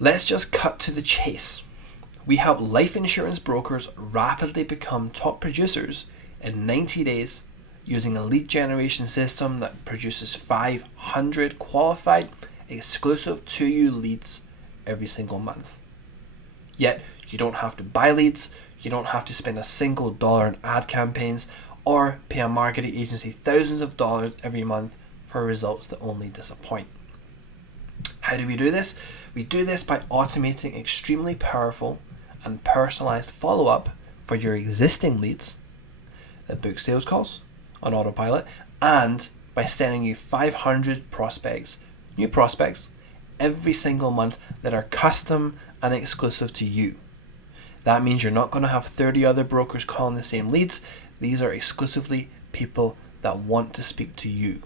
Let's just cut to the chase. We help life insurance brokers rapidly become top producers in 90 days using a lead generation system that produces 500 qualified, exclusive to you leads every single month. Yet, you don't have to buy leads, you don't have to spend a single dollar in ad campaigns, or pay a marketing agency thousands of dollars every month for results that only disappoint. How do we do this? We do this by automating extremely powerful and personalized follow-up for your existing leads that book sales calls on autopilot, and by sending you 500 prospects, new prospects, every single month that are custom and exclusive to you. That means you're not going to have 30 other brokers calling the same leads. These are exclusively people that want to speak to you.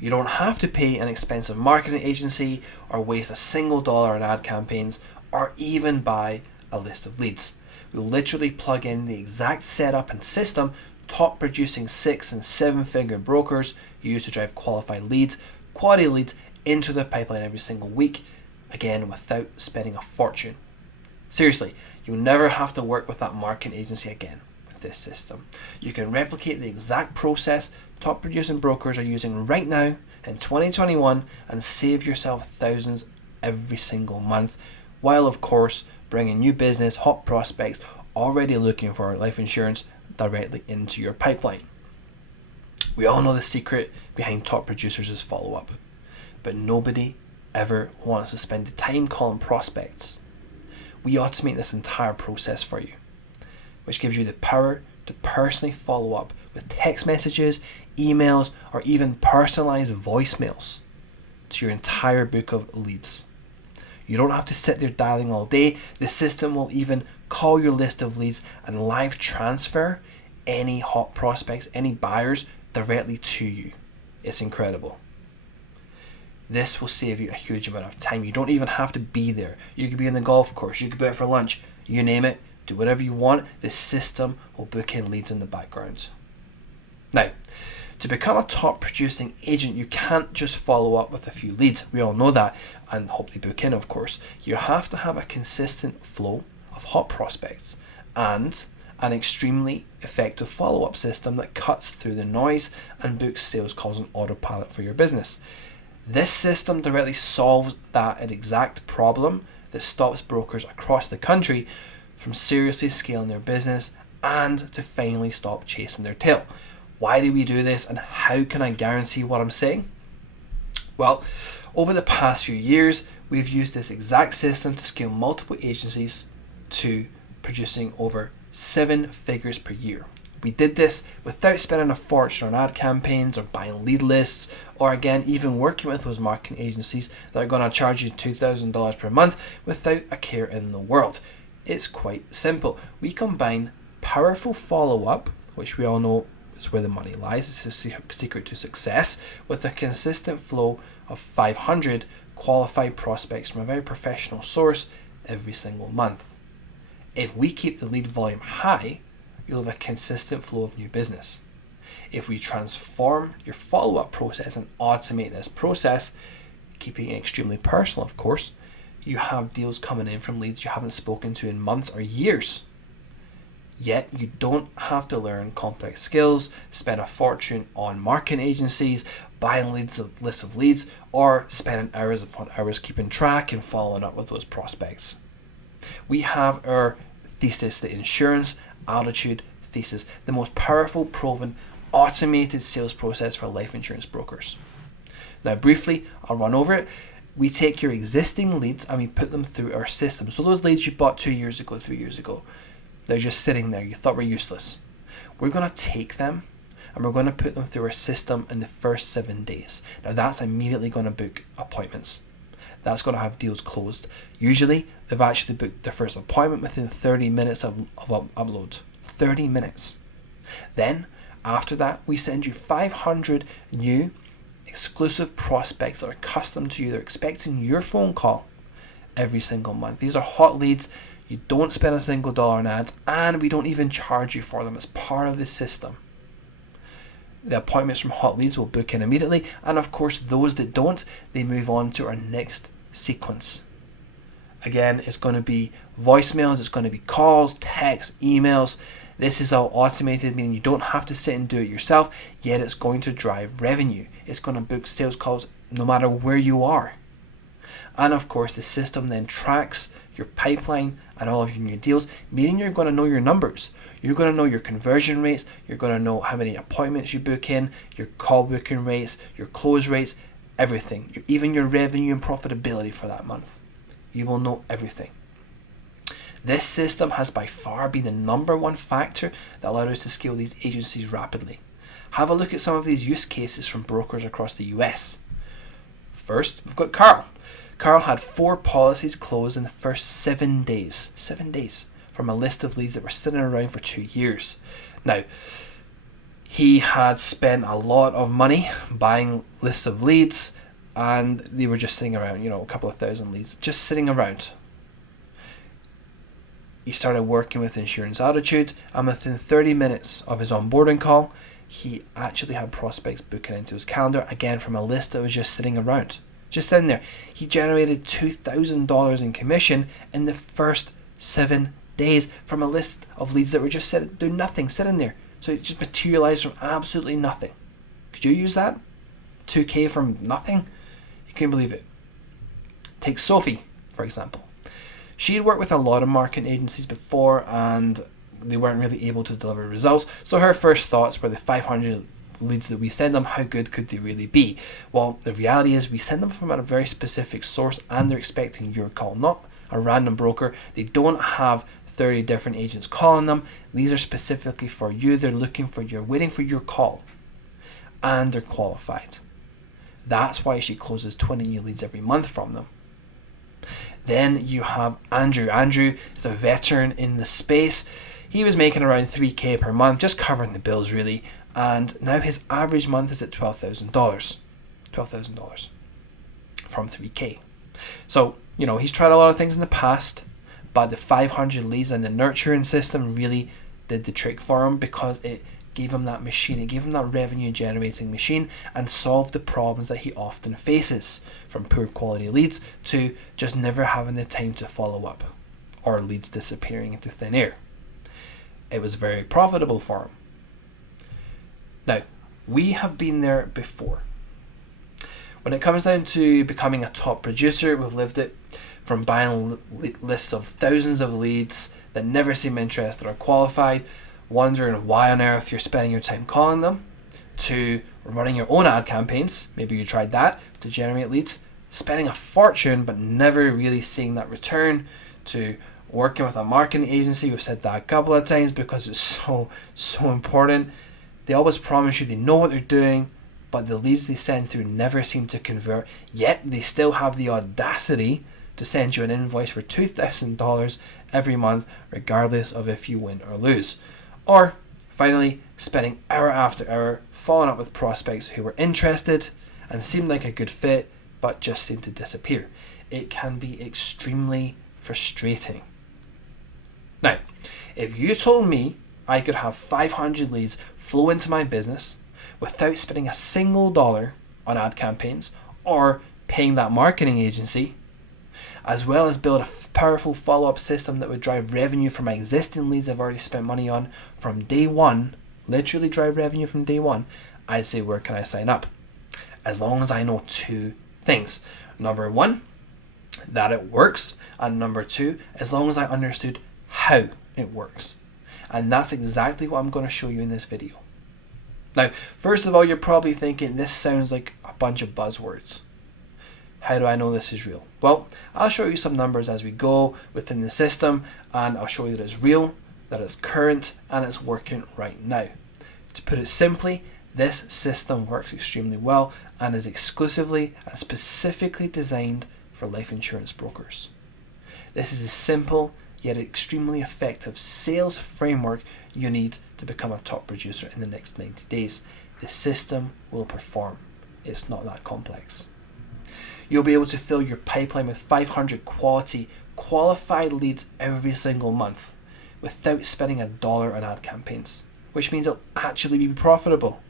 You don't have to pay an expensive marketing agency or waste a single dollar on ad campaigns or even buy a list of leads. We'll literally plug in the exact setup and system top producing 6 and 7 figure brokers use to drive qualified leads, quality leads into their pipeline every single week, again without spending a fortune. Seriously, you'll never have to work with that marketing agency again with this system. You can replicate the exact process top producing brokers are using right now in 2021 and save yourself thousands every single month, while of course bringing new business, hot prospects already looking for life insurance directly into your pipeline. We all know the secret behind top producers is follow-up, but nobody ever wants to spend the time calling prospects. We automate this entire process for you, which gives you the power to personally follow up with text messages, emails, or even personalized voicemails to your entire book of leads. You don't have to sit there dialing all day. The system will even call your list of leads and live transfer any hot prospects, any buyers directly to you. It's incredible. This will save you a huge amount of time. You don't even have to be there. You could be in the golf course, you could be out for lunch, you name it, do whatever you want. The system will book in leads in the background. Now, to become a top producing agent, you can't just follow up with a few leads. We all know that, and hope they book in, of course. You have to have a consistent flow of hot prospects and an extremely effective follow-up system that cuts through the noise and books sales calls on autopilot for your business. This system directly solves that exact problem that stops brokers across the country from seriously scaling their business and to finally stop chasing their tail. Why do we do this, and how can I guarantee what I'm saying? Well, over the past few years, we've used this exact system to scale multiple agencies to producing over 7 figures per year. We did this without spending a fortune on ad campaigns or buying lead lists, or again, even working with those marketing agencies that are going to charge you $2,000 per month without a care in the world. It's quite simple. We combine powerful follow-up, which we all know is where the money lies, it's the secret to success, with a consistent flow of 500 qualified prospects from a very professional source every single month. If we keep the lead volume high, you'll have a consistent flow of new business. If we transform your follow-up process and automate this process, keeping it extremely personal, of course, you have deals coming in from leads you haven't spoken to in months or years. Yet you don't have to learn complex skills, spend a fortune on marketing agencies, buying lists of leads, or spending hours upon hours keeping track and following up with those prospects. We have our thesis, the insurance altitude thesis, the most powerful, proven, automated sales process for life insurance brokers. Now, briefly, I'll run over it. We take your existing leads and we put them through our system. So those leads you bought 2 years ago, 3 years ago, they're just sitting there. You thought were useless. We're going to take them and we're going to put them through our system in the first 7 days. Now that's immediately going to book appointments. That's going to have deals closed. Usually they've actually booked their first appointment within 30 minutes of upload. 30 minutes. Then after that, we send you 500 new exclusive prospects that are custom to you. They're expecting your phone call every single month. These are hot leads. You don't spend a single dollar on ads, and we don't even charge you for them. It's part of the system. The appointments from hot leads will book in immediately, and of course those that don't, they move on to our next sequence. Again, it's going to be voicemails, it's going to be calls, texts, emails. This is all automated, meaning you don't have to sit and do it yourself, yet it's going to drive revenue. It's going to book sales calls no matter where you are. And of course, the system then tracks your pipeline and all of your new deals, meaning you're going to know your numbers. You're going to know your conversion rates, you're going to know how many appointments you book in, your call booking rates, your close rates, everything, even your revenue and profitability for that month. You will know everything. This system has by far been the number one factor that allowed us to scale these agencies rapidly. Have a look at some of these use cases from brokers across the US. First, we've got Carl. Carl had 4 policies closed in the first 7 days. 7 days from a list of leads that were sitting around for 2 years. Now, he had spent a lot of money buying lists of leads, and they were just sitting around, a couple of thousand leads, just sitting around. He started working with Insurance Attitude, and within 30 minutes of his onboarding call, he actually had prospects booking into his calendar, again from a list that was just sitting around. Just sitting there. He generated $2,000 in commission in the first 7 days from a list of leads that were just doing nothing, sitting there. So it just materialized from absolutely nothing. Could you use that? 2K from nothing? You couldn't believe it. Take Sophie, for example. She had worked with a lot of marketing agencies before and they weren't really able to deliver results. So her first thoughts were the 500 leads that we send them, how good could they really be? Well, the reality is we send them from a very specific source and they're expecting your call, not a random broker. They don't have 30 different agents calling them. These are specifically for you. They're waiting for your call, and they're qualified. That's why she closes 20 new leads every month from them. Then you have Andrew. Andrew is a veteran in the space. He was making around 3K per month, just covering the bills really, and now his average month is at $12,000. $12,000 from 3K. So, he's tried a lot of things in the past, but the 500 leads and the nurturing system really did the trick for him, because it gave him that machine, it gave him that revenue generating machine and solved the problems that he often faces, from poor quality leads to just never having the time to follow up or leads disappearing into thin air. It was very profitable for him. Now, we have been there before. When it comes down to becoming a top producer, we've lived it from buying lists of thousands of leads that never seem interested or qualified, wondering why on earth you're spending your time calling them, to running your own ad campaigns, maybe you tried that, to generate leads, spending a fortune but never really seeing that return, to working with a marketing agency. We've said that a couple of times because it's so important. They always promise you they know what they're doing, but the leads they send through never seem to convert, yet they still have the audacity to send you an invoice for $2,000 every month, regardless of if you win or lose. Or, finally, spending hour after hour following up with prospects who were interested and seemed like a good fit, but just seemed to disappear. It can be extremely frustrating. Now, if you told me I could have 500 leads flow into my business without spending a single dollar on ad campaigns or paying that marketing agency, as well as build a powerful follow-up system that would drive revenue from my existing leads I've already spent money on from day one, literally drive revenue from day one, I'd say, where can I sign up? As long as I know 2 things. Number 1, that it works, and number 2, as long as I understood how it works. And that's exactly what I'm going to show you in this video. Now, first of all, you're probably thinking this sounds like a bunch of buzzwords. How do I know this is real? Well, I'll show you some numbers as we go within the system, and I'll show you that it's real, that it's current, and it's working right now. To put it simply, this system works extremely well and is exclusively and specifically designed for life insurance brokers. This is a simple yet extremely effective sales framework you need to become a top producer in the next 90 days. The system will perform. It's not that complex. You'll be able to fill your pipeline with 500 qualified leads every single month without spending $1 on ad campaigns, which means it'll actually be profitable.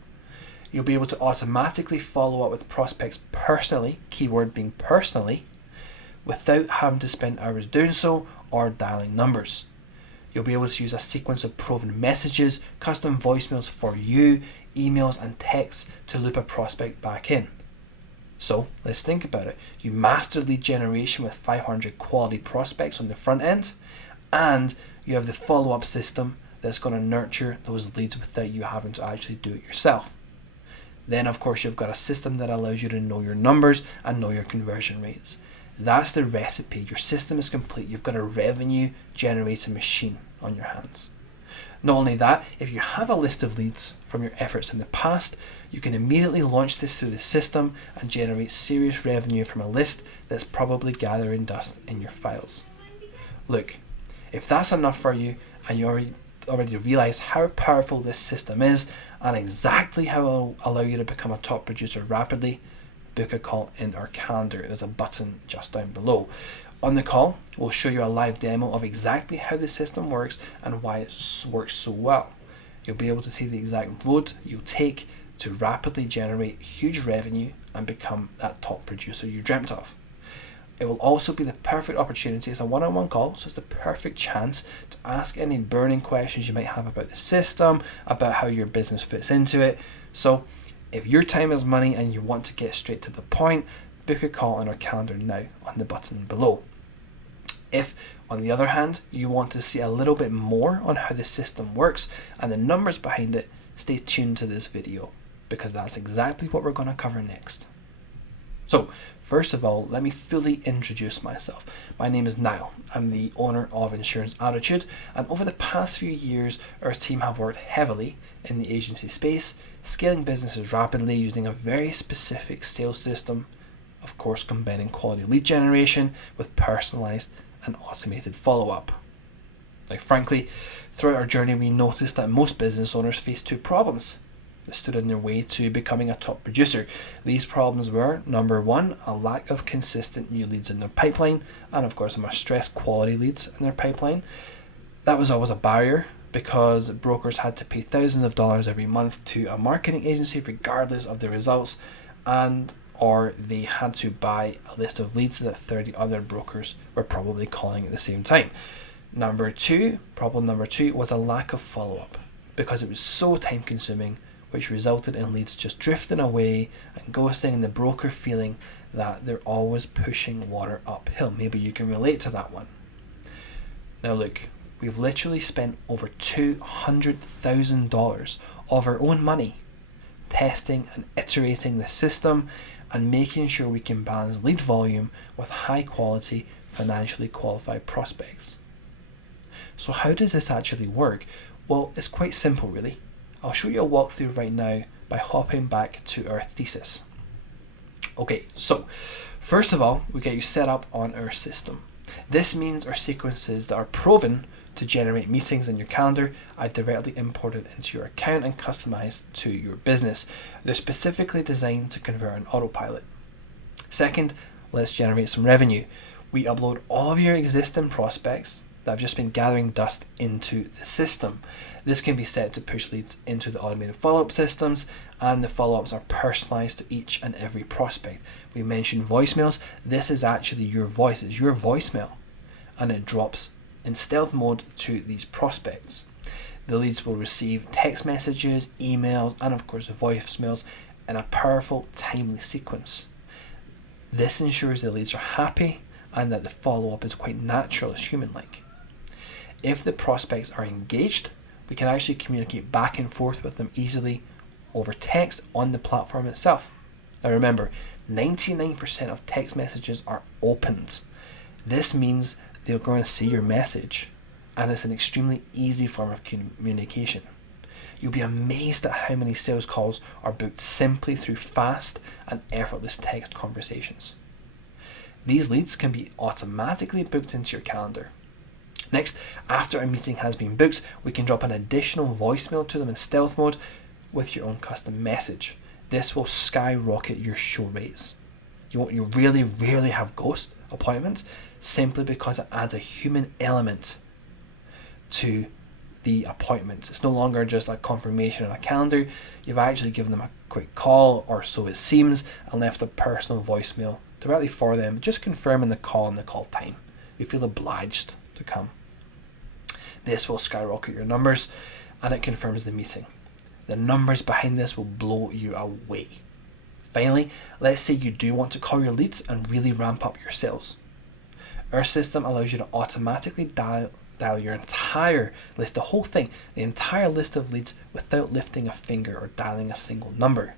You'll be able to automatically follow up with prospects personally, keyword being personally, without having to spend hours doing so or dialing numbers. You'll be able to use a sequence of proven messages, custom voicemails for you, emails and texts to loop a prospect back in. So let's think about it. You mastered lead generation with 500 quality prospects on the front end, and you have the follow-up system that's going to nurture those leads without you having to actually do it yourself. Then of course you've got a system that allows you to know your numbers and know your conversion rates. That's the recipe. Your system is complete. You've got a revenue generating machine on your hands. Not only that, if you have a list of leads from your efforts in the past, you can immediately launch this through the system and generate serious revenue from a list that's probably gathering dust in your files. Look, if that's enough for you and you already realize how powerful this system is and exactly how it will allow you to become a top producer rapidly, book a call in our calendar. There's a button just down below. On the call, we'll show you a live demo of exactly how the system works and why it works so well. You'll be able to see the exact road you'll take to rapidly generate huge revenue and become that top producer you dreamt of. It will also be the perfect opportunity. It's a one-on-one call, so it's the perfect chance to ask any burning questions you might have about the system, about how your business fits into it. So if your time is money and you want to get straight to the point, book a call on our calendar now on the button below. If, on the other hand, you want to see a little bit more on how the system works and the numbers behind it, stay tuned to this video, because that's exactly what we're going to cover next. So, first of all, let me fully introduce myself. My name is Niall. I'm the owner of Insurance Attitude, and over the past few years, our team have worked heavily in the agency space, scaling businesses rapidly using a very specific sales system, of course combining quality lead generation with personalized and automated follow-up. Like frankly, throughout our journey we noticed that most business owners face two problems that stood in their way to becoming a top producer. These problems were, number one, a lack of consistent new leads in their pipeline, and of course a more stressed quality leads in their pipeline. That was always a barrier because brokers had to pay thousands of dollars every month to a marketing agency regardless of the results, or they had to buy a list of leads that 30 other brokers were probably calling at the same time. Problem number two was a lack of follow-up because it was so time consuming, which resulted in leads just drifting away and ghosting and the broker feeling that they're always pushing water uphill. Maybe you can relate to that one. Now look, we've literally spent over $200,000 of our own money testing and iterating the system and making sure we can balance lead volume with high quality, financially qualified prospects. So how does this actually work? Well, it's quite simple really. I'll show you a walkthrough right now by hopping back to our thesis. Okay, so first of all, we get you set up on our system. This means our sequences that are proven to generate meetings in your calendar are directly imported into your account and customized to your business. They're specifically designed to convert on autopilot. Second, let's generate some revenue. We upload all of your existing prospects that have just been gathering dust into the system. This can be set to push leads into the automated follow-up systems, and the follow-ups are personalized to each and every prospect. We mentioned voicemails. This is actually your voice. It's your voicemail, and it drops in stealth mode to these prospects. The leads will receive text messages, emails, and of course voicemails in a powerful, timely sequence. This ensures the leads are happy and that the follow-up is quite natural, as human-like. If the prospects are engaged, we can actually communicate back and forth with them easily over text on the platform itself. Now remember, 99% of text messages are opened. This means they're going to see your message, and it's an extremely easy form of communication. You'll be amazed at how many sales calls are booked simply through fast and effortless text conversations. These leads can be automatically booked into your calendar. Next, after a meeting has been booked, we can drop an additional voicemail to them in stealth mode with your own custom message. This will skyrocket your show rates. You really rarely have ghost appointments simply because it adds a human element to the appointment. It's no longer just a confirmation on a calendar. You've actually given them a quick call, or so it seems, and left a personal voicemail directly for them, just confirming the call and the call time. You feel obliged to come. This will skyrocket your numbers, and it confirms the meeting. The numbers behind this will blow you away. Finally, let's say you do want to call your leads and really ramp up your sales. Our system allows you to automatically dial your entire list, the whole thing, the entire list of leads without lifting a finger or dialing a single number.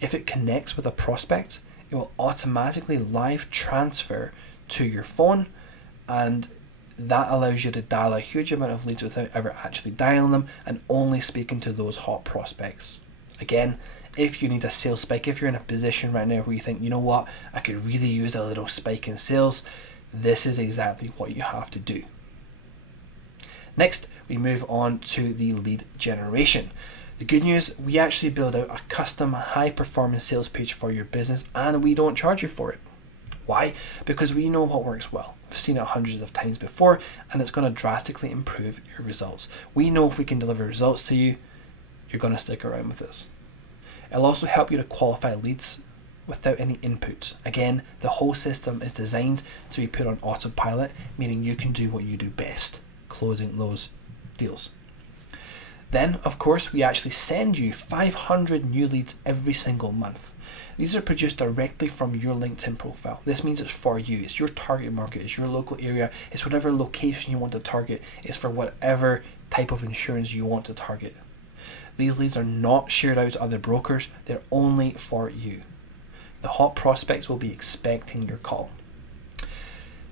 If it connects with a prospect, it will automatically live transfer to your phone, and that allows you to dial a huge amount of leads without ever actually dialing them and only speaking to those hot prospects. Again, if you need a sales spike, if you're in a position right now where you think, you know what, I could really use a little spike in sales, this is exactly what you have to do. Next, we move on to the lead generation. The good news, we actually build out a custom high-performance sales page for your business, and we don't charge you for it. Why? Because we know what works well. I've seen it hundreds of times before, and it's going to drastically improve your results. We know if we can deliver results to you, you're going to stick around with us. It'll also help you to qualify leads without any input. Again, the whole system is designed to be put on autopilot, meaning you can do what you do best, closing those deals. Then, of course, we actually send you 500 new leads every single month. These are produced directly from your LinkedIn profile. This means it's for you. It's your target market. It's your local area. It's whatever location you want to target. It's for whatever type of insurance you want to target. These leads are not shared out to other brokers. They're only for you. The hot prospects will be expecting your call.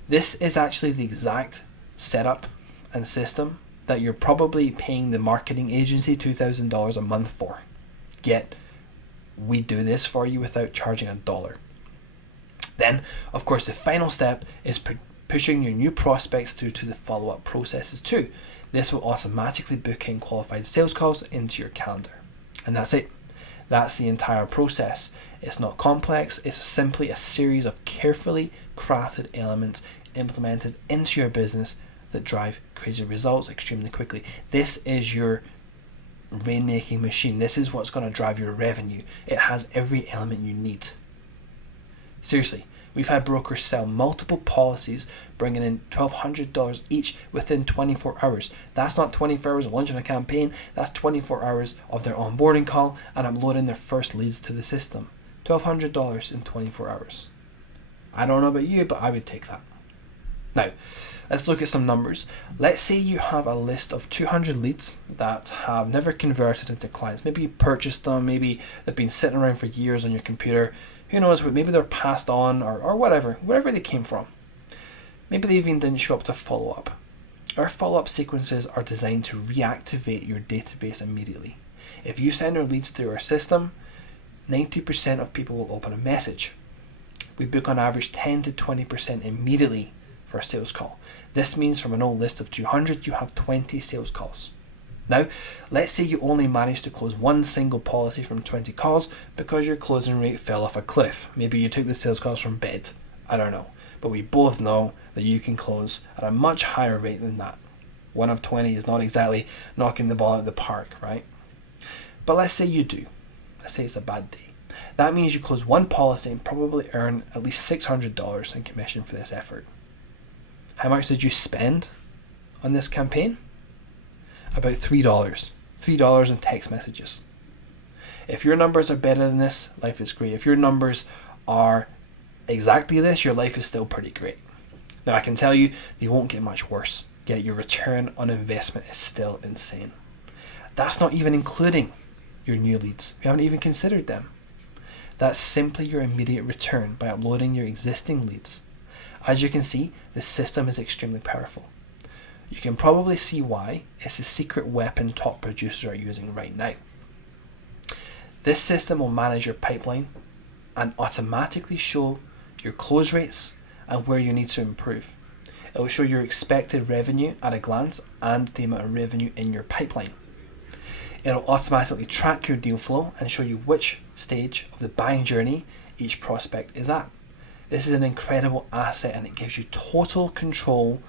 This is actually the exact setup and system that you're probably paying the marketing agency $2,000 a month for. Yet, we do this for you without charging $1. Then, of course, the final step is pushing your new prospects through to the follow-up processes too. This will automatically book in qualified sales calls into your calendar. And that's it. That's the entire process. It's not complex. It's simply a series of carefully crafted elements implemented into your business that drive crazy results extremely quickly. This is your rainmaking machine. This is what's going to drive your revenue. It has every element you need. Seriously, we've had brokers sell multiple policies, bringing in $1,200 each within 24 hours. That's not 24 hours of launching a campaign. That's 24 hours of their onboarding call and uploading their first leads to the system. $1,200 in 24 hours. I don't know about you, but I would take that. Now, let's look at some numbers. Let's say you have a list of 200 leads that have never converted into clients. Maybe you purchased them, maybe they've been sitting around for years on your computer. Who knows, maybe they're passed on or wherever they came from. Maybe they even didn't show up to follow up. Our follow-up sequences are designed to reactivate your database immediately. If you send our leads through our system, 90% of people will open a message. We book on average 10 to 20% immediately for a sales call. This means from an old list of 200, you have 20 sales calls. Now, let's say you only managed to close one single policy from 20 calls because your closing rate fell off a cliff. Maybe you took the sales calls from bed. I don't know. But we both know that you can close at a much higher rate than that. 1 of 20 is not exactly knocking the ball out of the park, right? But let's say you do. Let's say it's a bad day. That means you close one policy and probably earn at least $600 in commission for this effort. How much did you spend on this campaign? About $3. $3 in text messages. If your numbers are better than this, life is great. If your numbers are exactly this, your life is still pretty great. Now I can tell you, they won't get much worse, yet your return on investment is still insane. That's not even including your new leads. We haven't even considered them. That's simply your immediate return by uploading your existing leads. As you can see, the system is extremely powerful. You can probably see why it's the secret weapon top producers are using right now. This system will manage your pipeline and automatically show your close rates and where you need to improve. It will show your expected revenue at a glance and the amount of revenue in your pipeline. It will automatically track your deal flow and show you which stage of the buying journey each prospect is at. This is an incredible asset and it gives you total control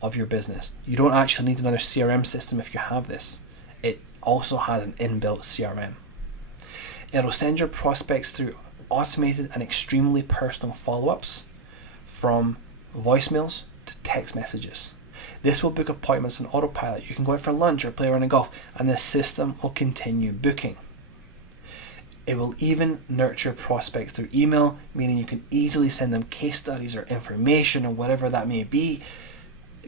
of your business. You don't actually need another CRM system if you have this. It also has an inbuilt CRM. It'll send your prospects through automated and extremely personal follow-ups from voicemails to text messages. This will book appointments on autopilot. You can go out for lunch or play around in golf, and the system will continue booking. It will even nurture prospects through email, meaning you can easily send them case studies or information or whatever that may be,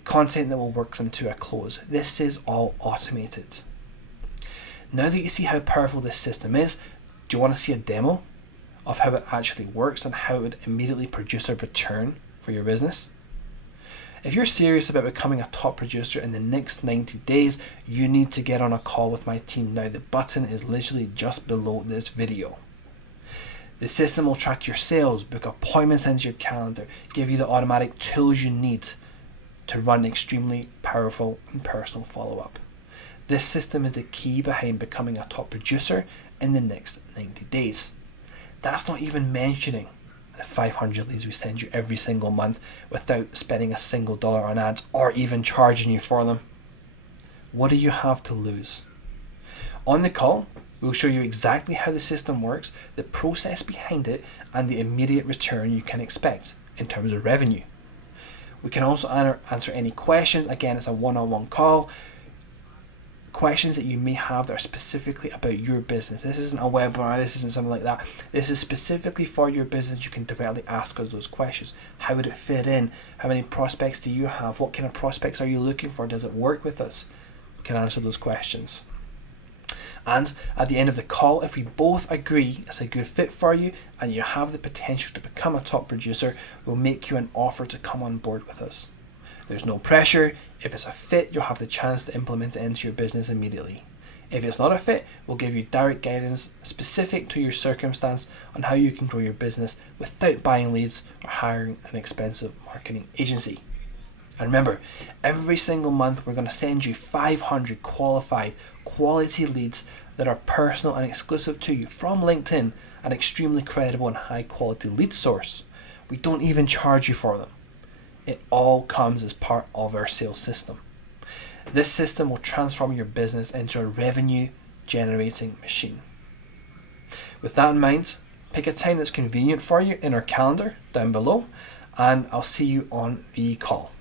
content that will work them to a close. This is all automated. Now that you see how powerful this system is, do you want to see a demo of how it actually works and how it would immediately produce a return for your business? If you're serious about becoming a top producer in the next 90 days, you need to get on a call with my team now. The button is literally just below this video. The system will track your sales, book appointments into your calendar, give you the automatic tools you need to run extremely powerful and personal follow-up. This system is the key behind becoming a top producer in the next 90 days. That's not even mentioning the 500 leads we send you every single month without spending a single dollar on ads or even charging you for them. What do you have to lose? On the call, we'll show you exactly how the system works, the process behind it, and the immediate return you can expect in terms of revenue. We can also answer any questions. Again, it's a one-on-one call. Questions that you may have that are specifically about your business. This isn't a webinar, this isn't something like that. This is specifically for your business. You can directly ask us those questions. How would it fit in? How many prospects do you have? What kind of prospects are you looking for? Does it work with us? We can answer those questions. And at the end of the call, if we both agree it's a good fit for you and you have the potential to become a top producer, we'll make you an offer to come on board with us. There's no pressure. If it's a fit, you'll have the chance to implement it into your business immediately. If it's not a fit, we'll give you direct guidance specific to your circumstance on how you can grow your business without buying leads or hiring an expensive marketing agency. And remember, every single month we're going to send you 500 qualified quality leads that are personal and exclusive to you from LinkedIn, an extremely credible and high quality lead source. We don't even charge you for them. It all comes as part of our sales system. This system will transform your business into a revenue generating machine. With that in mind, pick a time that's convenient for you in our calendar down below, and I'll see you on the call.